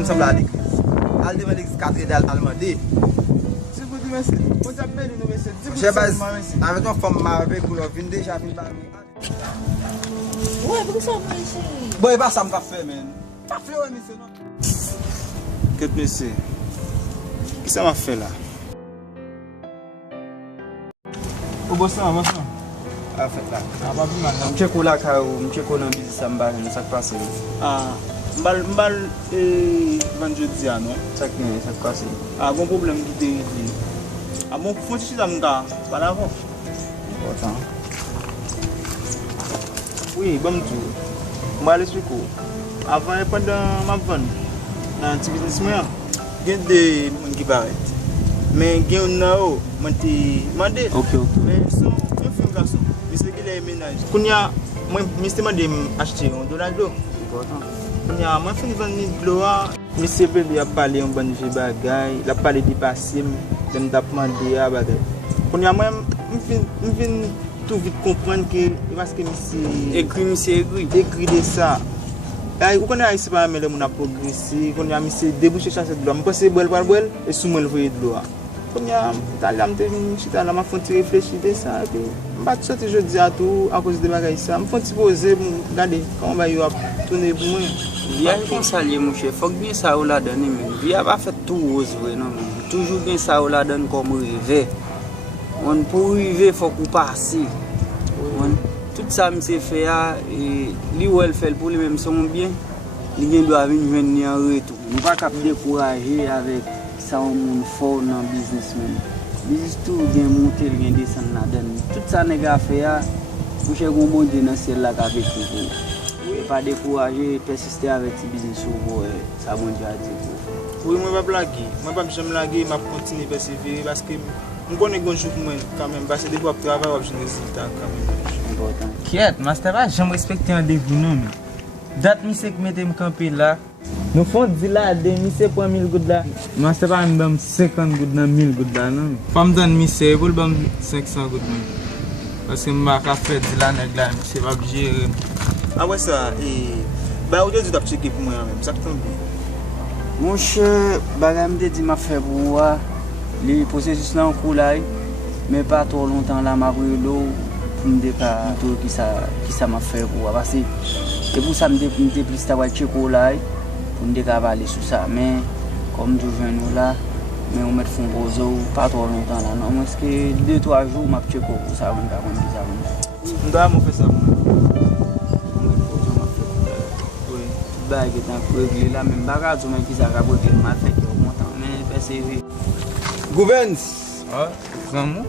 prendre ensemble à l'église. Al devant l'église cathédrale allemandée. Si vous dites merci, on s'appelle nous merci. J'ai base avec une femme avec pour venir déjà fin par. Ouais, pourquoi ça monsieur? Bon, et pas ça me va faire man. Pas faire ouais monsieur non. Qu'est-ce que c'est? Qu'est-ce que ça m'a fait là? Au boss là, boss là. Ah fait là. Ah pas plus mal. Je check là car je check dans business ça me va ça passe. Ah, mbal vendredi à non. Ça passe. Ah bon problème qui te ah bon faut que tu ça me pas d'avant. Important. Oui, bon tout. Moi l'expliquer. Avant et pendant ma vente dans petit business moi, il y a des monde qui paraît. Mais il y a un moi te demandé. OK. Mais son un garçon, monsieur qui les ménage. Kounya moi monsieur m'a acheter un dollar d'eau. Important. Kounya moi fin vendre de l'eau. Monsieur il a parlé un bon jeu bagay, il a parlé du passé, dem t'a demandé à bagay. Kounya moi fin tout vite comprendre que parce que monsieur écrit de ça. Vous connaissez pas mais le monde a progressé, qu'on a monsieur débouché chercher de l'eau, me penser boire et sous moi le voyer de l'eau. Comme ya talam te chita la m'a fait réfléchir de ça et puis m'pas sortir jeudi à tout à cause de bagaille ça, me fait poser regarder comment va yo tourner pour moi. Il y a un salier mon chef, faut bien ça ou la donne même. Il a pas fait tout rose non. Toujours bien ça ou la donne comme rêver. On pour rêver faut qu'on passe. Tout ça me fait et lui ou elle fait pour lui même son bien. Il doit venir en retour. On pas cap décourager avec ça on fort dans business même. Business tout bien monter, bien descendre là-dedans. Tout ça nèg a fait pour chercher un bon Dieu dans ciel là avec vous. Pas décourager, persister avec ce business pour ça bon Dieu a dit. Oui, moi pas blaguer. Moi pas jamais blaguer, m'a continuer persévérer parce que on connaît bon jour moi quand même parce que des fois travail on obtenir résultat quand même. Important. Quiet, master pas jamais respecter rendez-vous non. Date monsieur qui mettait me camper là. Nous font dire là de monsieur pour 1000 gouttes là. Master pas me donne 50 gouttes dans 1000 gouttes là non. Pas me donne monsieur pour me 500 gouttes même. Parce que m'a ka fait dire là nèg là monsieur va gérer. Ah ouais ça et bah aujourd'hui tu as checké pour moi même ça tombe bien. Mon cher, bagam de dit m'a fait pour moi. Les processus là en cours là mais pas trop longtemps là m'a brûlé pour me dire tout qui ça m'a fait pour moi parce que c'est pour ça me plus ta checker là pour me décavaler sur ça mais comme je viens nous là mais on met fond roseau pas trop longtemps là non parce que 2-3 jours m'a checker pour ça on va comme ça on doit me faire ça oui bague est en régler là même bagage mais qui ça va régler m'a fait content mais persévérer Gouvernance. Ah, grand mot.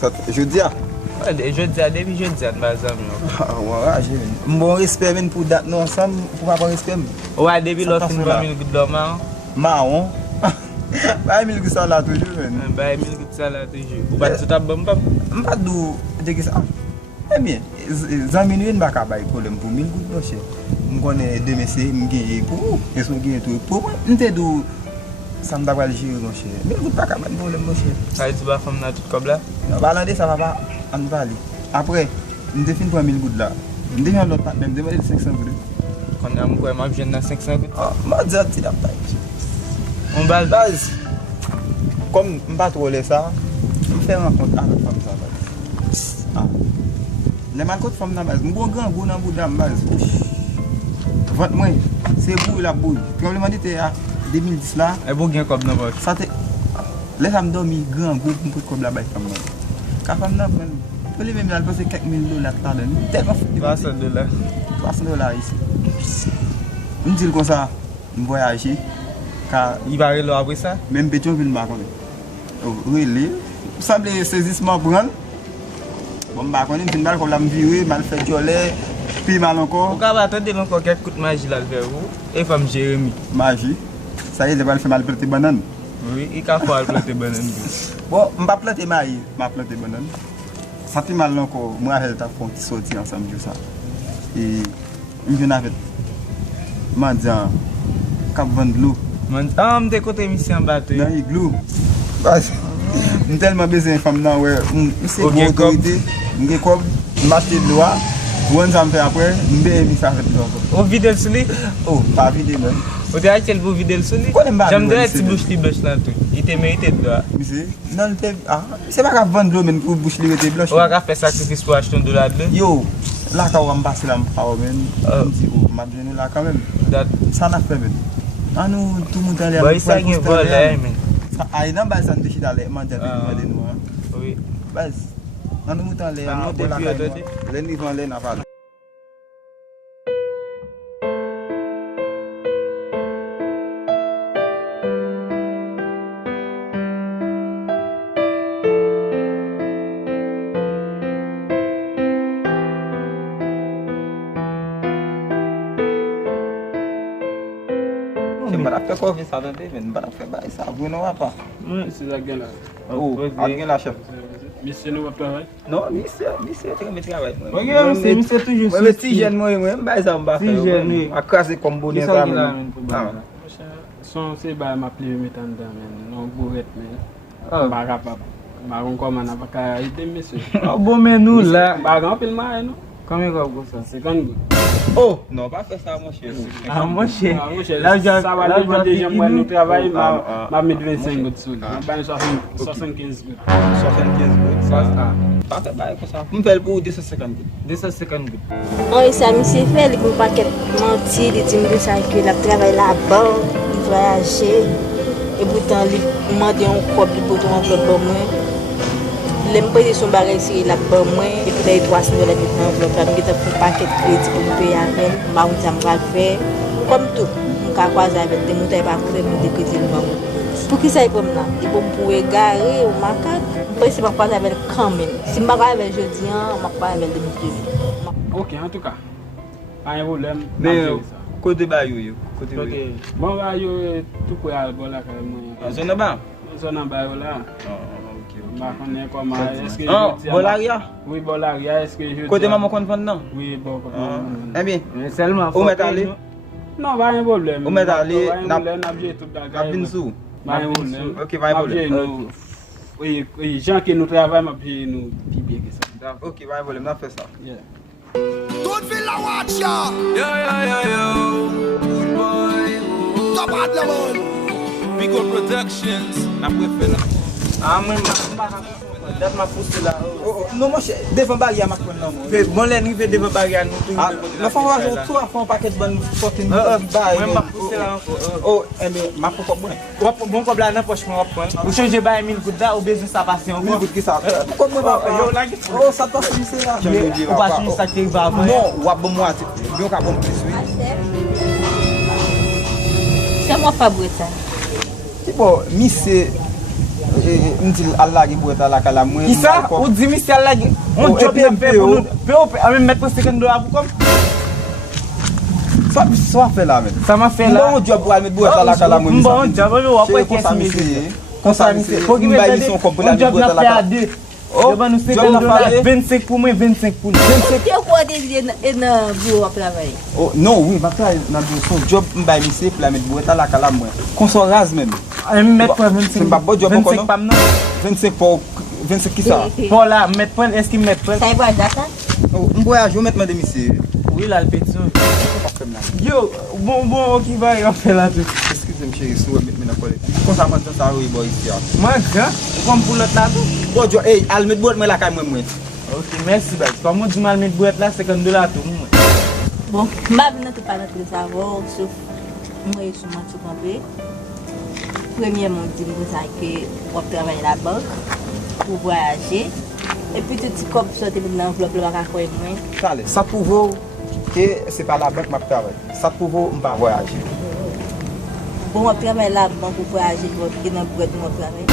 Ça je dis ah. Ouais, je dis à depuis je dis à bazam. Ah ouais, bon respect même pour date nous ensemble pour pas respect. Ouais, depuis l'autre 1000 gouttes d'or marron. Bah 1000 gouttes ça là toujours. Bah 1000 gouttes ça là toujours. Ou pas tout à bon pas. Pas dou de ça. Eh bien, zami nous pas ka bay problème pour 1000 gouttes non cher. On connaît deux messieurs, on gagne pour. Est-ce qu'on gagne tout pour? On te dou ça me va le gérer mon cher. 1000 gouttes pas ka bay problème mon cher. Ça tu vas femme là tout comme là. Non, balade ça va pas en parler. Après, on définit pour 1000 gouttes là. On définit l'autre même demander 500 gouttes. Quand on a quoi m'a vient dans 500 gouttes. Ah, m'a dit tu la taille. On balle Base. Comme on pas trop ça, on fait rencontre avec femme ça. Ah. Les rencontres femme dans base, bon grand bon dans bout dans base. Votre moi, c'est vous la boule. Problème dit à 2010 là. Et bon gain comme dans votre. Ça te les femmes dormi grand gros pour comme la baille femme. Quand femme là prend pour les même là passer quelques $1000 là tellement $300. $300 ici. On dit comme ça, on voyage car Il va aller après ça. même Pétionville m'a connait. Oui, semble saisissement prendre. Bon m'a connait fin mal comme la me virer, mal fait joler, puis mal encore. On va attendre encore quelques coups de magie là vers vous et femme Jérémy. Magie. Ça y est, il va faire mal planter banane. Oui, il va faire planter banane. Bon, m'a planter maïs, m'a planter banane. Ça fait mal encore, moi elle t'a fait qui sortir ensemble ça. Et on vient avec mendiant cap vendre l'eau. Ah, me côté mission bateau. Dans igloo. Parce que tellement besoin de femmes là ouais, c'est une autorité, on est comme marcher de loi. On ça me fait après, on bien mis ça avec l'eau. Au vidéo sur lui. Oh, pas vidéo même. Ou te achèl pou vide l sou li. Konen ba Jam nou, de monsieur. ti bouche li blanche lan tout. Il te merite de doa. Monsieur, nan te... Ah, se pa ka vendre l'eau men pou bouche li rete blanche. Ou a ka fè sakrifis pou achèton $2 de. Yo, la ka ou ambassi la mpa ou men. Msi ou, mabje nou la ka men. Sa na fe men. An nou tout moun tan le Boy sa gen vol men. Ay nan bay san de chita le, man te vek nou an. Oui. Bas, nan nou moun tan le, an nou te la piyo ka te. len ni van len aval. Mbara fe kofi sa dan de men, mbara fe bay sa, vwe nou wapa. Si la gen la. Ou, an gen la chef. Misye nou wap travay? Non, misye te mi travay. Mise toujou Mwen ti jen mwen mbay sa mba fe. Ti jen, oui. Akase kombo den sa men. Son se ba ma pli metan dan men, non gouret men. Ah. Baga pap. Bagon koman apaka ite misye. Bon men nou la. Bagan pil ma e nou? Kame ka pou sa? 50 gout. Oh, non, pa fe sa mwen chè. Ah, mwen chè. Sa wale jwa dejen mwen nou travay, ma met 25 gout sou li. Ma bayan 75 gout. 75 gout. Pa fe bay kon sa. Mwen fel pou 250 gout. 250 gout. On sa mi se fè, li pou paket manti, li di mou sa ki la travay la ban, li voyaje, e boutan li mande yon kop li bouton an vlop ban mwen. Lè m pwede son bagay si la ban mwen, e pi la yi $300 met nan vlop la, m geta pou paket kredi pou m pey aven, ma ou sa m val fè, kom tou, m ka kwa zavet, de moutay pa kredi m de kredi l ban mwen. Pou ki sa yi pou m nan? Yi pou m pou e gare ou makak, m pwede se m kwa zavet kanmen. Si m bagay aven jodi an, m kwa aven 2020. Ok, en tout ka. Pa yon volem, Men ma yo, jè sa. kote ba yo. Kote yo. Ok, bon ba yo tout pou al bol la kare mwen. Zon nan ba? Son nan ba yo la. Ma konnen koma, eske Ah, Bolaria? Oui, Bolaria, eske je Kote maman kon fon nan? Oui, bon kote maman. Eh bien, Selman ou met ale? Non, ba yon problem. Ou met ale, nap je tout bagay. Nap vin sou? Ba yon problem. Ok, ba yon problem. Oui, jan ki nou travay, ma pi nou pi biye ke sa. Ok, ba yon problem, nan fe sa. Yeah. Don't feel la watch ya. Yo. Good boy. Top at the one. Big up Productions. Na pwe fela. Ah, mwen dat ma pousse la. Non mwen chè, devan bagi a mak kon nan mwen. Bon lè ni ve deva bagay an nou tou. Nan fwa wajon tou a fwa paket ban sotin bagi. Mwen ma pousse la an. Oh, eme, ma pou kop mwen. Bon kob la nan poch mwen wap pon. Ou chanje baye 1000 gout da ou bezou sa pasyon. Mwen gout ki sa. Kop mwen wap. Yo la ki. Oh, sa to finise la. Ou pa chanje sa ki va avan. Non, wap bon mwen ati. Biyon ka bon plis, oui. Se mwen fabweta. Tipo, mi se... Mtil Allah ki bwet ala kala mwen. Ki sa? Ou di mi si Allah ki? On job nan pe pou nou. Pe ou pe, ame met pou $2 pou kom? Sa fe la men. Sa ma fe la. Mwen job pou al met bwet ala kala mwen. Mwen job ame wap wè kè si mi se. Konsa mi se. Mwen bayi son kompou la met job bwet nan ala fe a kala. 2. Job nan $50, 25 pou mwen, 25 pou nou. Te ou kwa de e nan bureau wap travay? Oh, non, oui, baka nan do son job mbayi mi se pou la met bwet ala kala mwen. Konson raz men. Ame met pou 25. Mba bo job 25 pam nan. 25 pou, 25 ki sa? Pou la, met pou, eski met pou? Sa yi voyaj data? Mboyaj, yo met mwen demise. Oui la l'petou. Yo, bon, ok ba yon fe la tou. Excuse m chéri, sou met mwen akole. Konsa mwen sa ou yi boy isi ya. Mwen gran, ou kom pou lot la tou? Bo jo, hey, al met bwet mwen la kay mwen. Ok, mersi bak. Kwa mwen di mal met bwet la, $50 tou mwen. Bon, mba vina te pa notre savon, sauf mwen yon souman sou kompe. Premye moun di mwen sa ke wap travay la bank, pou voyaje. E pi te ti kop sote mwen nan vlop le wak akoy mwen. Kale, sa pouvo ke se pa la bank map travay. Sa pouvo mba voyaje. Bon wap travay la bank pou voyaje, wap gen nan bwet mwen travay.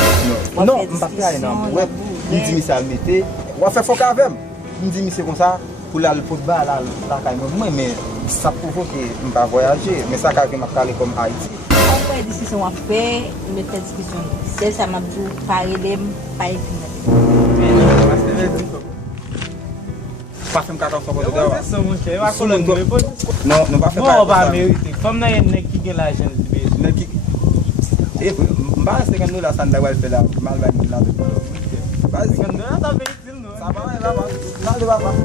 Non, mba travay nan bwet. Mdi mi se almete. Wap fe fok avem. Mdi mi se kon sa pou la l'fotba la kay mwen. Men sa pouvo ke mba voyaje. Men sa kage map kale kom Haiti. An kwa yon diskisyon wap fe, mwen fe diskisyon. Sel sa mabdou pare dem, pare finat. Pasem kaka fok de dewa. Se son mwen che, wak kolon mwen pou. Non, non ba fe Mwen wap a merite. Kom nan yon nek ki gen la jen di bej. Men ki... Mba $50 la san da wèl fe la. Mal vay mwen la de pou. $50 ta be itil nou. Sa ba wè la ba. La de wapa.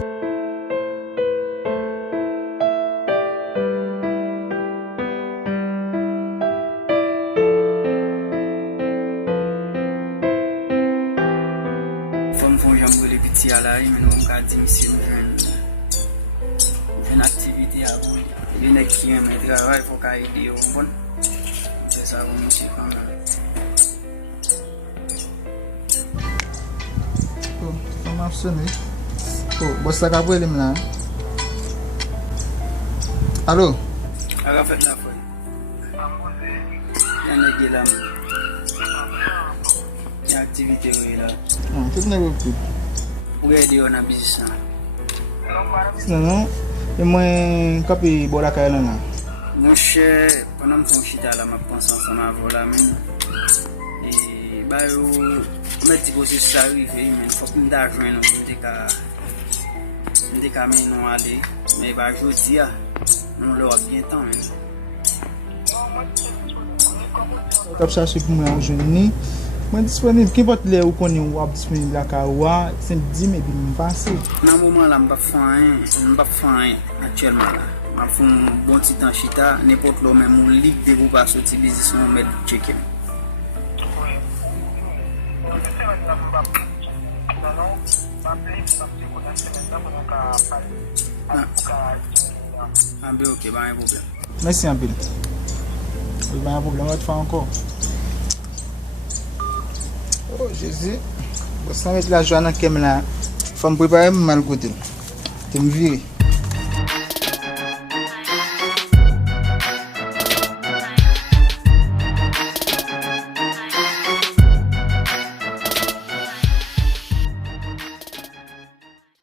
jodi à la rue, mais nous avons dit monsieur, une activité à vous. Il y a qui aiment le travail, il faut qu'il aider au bon. C'est ça pour monsieur quand même. Oh, ça m'a sonné. Oh, bon, ça va pour lui là. Allô? Alors, faites la foi. Il y a un gars là. Il y a une activité là. Tout n'est pas plus. Pour aider on a business. Non, et moi, capi bola kaya là. Mon cher, pendant que je suis là, je pense ensemble avec la même. Et bah, je me dis que c'est ça arrivé, mais il faut que je me joigne pour des camions aller. Mais bah, je dis, nous l'aurons bien temps. Cap chercher pour moi aujourd'hui. Moi disponible, qu'importe les où qu'on est disponible là kawa, c'est dit mais puis me passer. Dans le moment là, je ne pas faire actuellement là. Je fais un bon petit temps chita, n'importe où même où ligue de vous pas sortir business on met checker. Ah ben ok, pas un problème. Merci un peu. Pas un problème, on va te faire encore. Oh Jésus. Bon, ça va être la joie dans kem là. Faut me préparer mal côté. Tu me virer.